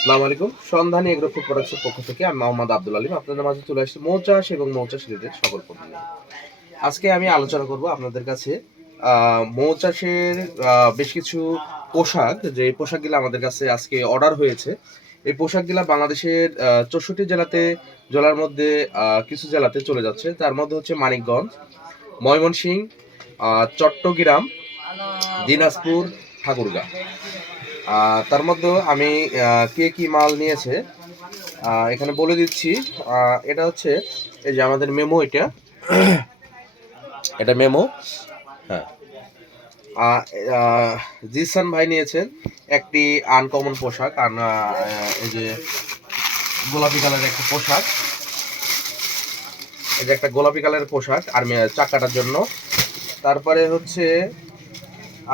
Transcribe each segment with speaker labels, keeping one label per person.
Speaker 1: আসসালামু আলাইকুম। সন্ধানী এগ্রো ফুড প্রোডাক্টসের পক্ষ থেকে আমি মোহাম্মদ আব্দুল আলিম। আপনাদের মাঝে চলে আসছি মৌচাষ এবং মৌচাষ রিলেটেড সকল পণ্য। আজকে আমি আলোচনা করব আপনাদের কাছে মৌচাষের বেশ কিছু পোশাক। যে পোশাকগুলো আমাদের কাছে আজকে অর্ডার হয়েছে। এই পোশাকগুলো বাংলাদেশের চৌষট্টি জেলাতে জেলার মধ্যে কিছু জেলাতে চলে যাচ্ছে। তার মধ্যে হচ্ছে মানিকগঞ্জ ময়মনসিংহ আহ, চট্টগ্রাম দিনাজপুর ঠাকুরগাঁ। তার মধ্যে আমি কে কি মাল নিয়েছে এখানে বলে দিচ্ছি এটা হচ্ছে, এই যে আমাদের মেমো এটা। এটা মেমো। হ্যাঁ। জিসান ভাই নিয়েছেন একটি আনকমন পোশাক আর এই যে গোলাপি কালারের একটা পোশাক। এই যে একটা গোলাপি কালারের পোশাক আর্মি চাকাটার জন্য। তারপরে হচ্ছে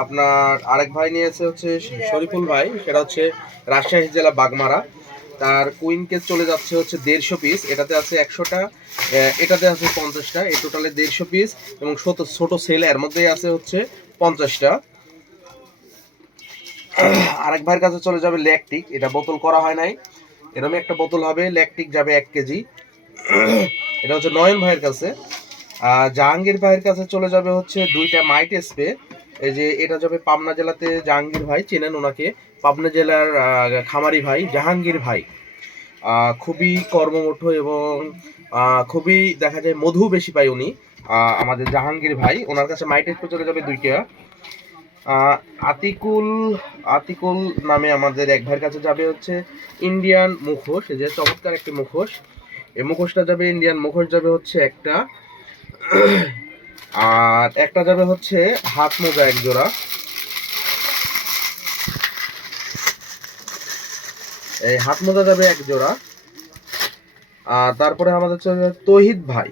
Speaker 1: আপনার আরেক ভাই নিয়েছে হচ্ছে শরীফুল ভাই সেটা হচ্ছে রাজশাহী জেলা বাগমারা। তার কুইনকে চলে যাচ্ছে হচ্ছে দেড়শো পিস এটাতে আছে একশোটা এটাতে আছে পঞ্চাশটা এই টোটালে দেড়শো পিস এবং ছোট ছোট সেল এর মধ্যেই আছে হচ্ছে পঞ্চাশটা। আরেক ভাইয়ের কাছে চলে যাবে ল্যাকটিক এটা বোতল করা হয় নাই। এরকম একটা বোতল হবে ল্যাকটিক যাবে এক কেজি। এটা হচ্ছে নয়ন ভাইয়ের কাছে। আহ, জাহাঙ্গীর ভাইয়ের কাছে চলে যাবে হচ্ছে দুইটা মাইট স্প্রে। এই যে এটা যাবে পাবনা জেলাতে জাহাঙ্গীর ভাই চেনেন ওনাকে, পাবনা জেলার খামারি ভাই জাহাঙ্গীর ভাই। খুবই কর্মমঠ এবং খুবই দেখা যায় মধু বেশি পায় উনি। আমাদের জাহাঙ্গীর ভাই, ওনার কাছে মাইট স্প্রে চলে যাবে দুইটা আতিকুল আতিকুল নামে আমাদের এক ভাইয়ের কাছে যাবে হচ্ছে ইন্ডিয়ান মুখোশ। যে চমৎকার একটি মুখোশ। এই মুখোশটা যাবে ইন্ডিয়ান মুখোশ যাবে হচ্ছে একটা আর একটা যাবে হচ্ছে হাত মোজা এক জোড়া। এই হাত মোজা যাবে এক জোড়া। আর তারপরে আমাদের চলে যাবে তহিদ ভাই।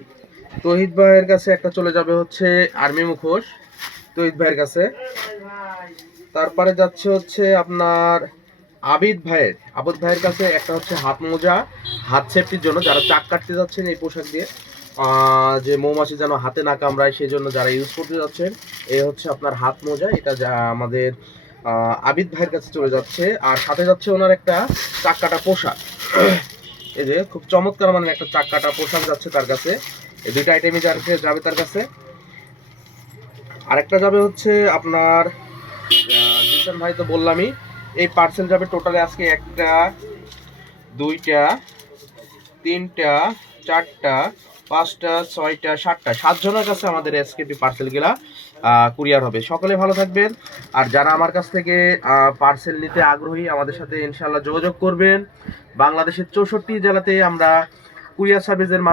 Speaker 1: তহিদ ভাইয়ের কাছে একটা চলে যাবে হচ্ছে আর্মি মুখোশ, তহিদ ভাইয়ের কাছে। তারপরে যাচ্ছে হচ্ছে আপনার আবিদ ভাইয়ের। আবিদ ভাইয়ের কাছে একটা হচ্ছে হাত মোজা, হাত সেফটির জন্য যারা চাক কাটতে যাচ্ছেন এই পোশাক দিয়ে। যে মৌমাছি যেন হাতে না কামড়ায় সেই জন্য যারা ইউজ করতে যাচ্ছেন, এ হচ্ছে আপনার হাত মোজা, এটা যা আমাদের আবিদ ভাইয়ের কাছে চলে যাচ্ছে। আর সাথে যাচ্ছে ওনার একটা চাক কাটা পোশাক। এই যে খুব চমৎকার মানে একটা চাক কাটা পোশাক যাচ্ছে তার কাছে। এই দুইটা আইটেমই যার যাবে তার কাছে। আরেকটা যাবে হচ্ছে আপনার জিসান ভাই তো বললামই, এই পার্সেল যাবে টোটালে আজকে একটা, দুইটা, তিনটা, চারটা পাঁচটা, ছয়টা, সাতটা। সাতজনের কাছে আমাদের এসকেপি পার্সেলগুলা কুরিয়ার হবে। সকলে ভালো থাকবেন। আর যারা আমার কাছ থেকে পার্সেল নিতে আগ্রহী, আমাদের সাথে ইনশাল্লাহ যোগাযোগ করবেন। বাংলাদেশের চৌষট্টি জেলাতে আমরা কুরিয়ার সার্ভিসের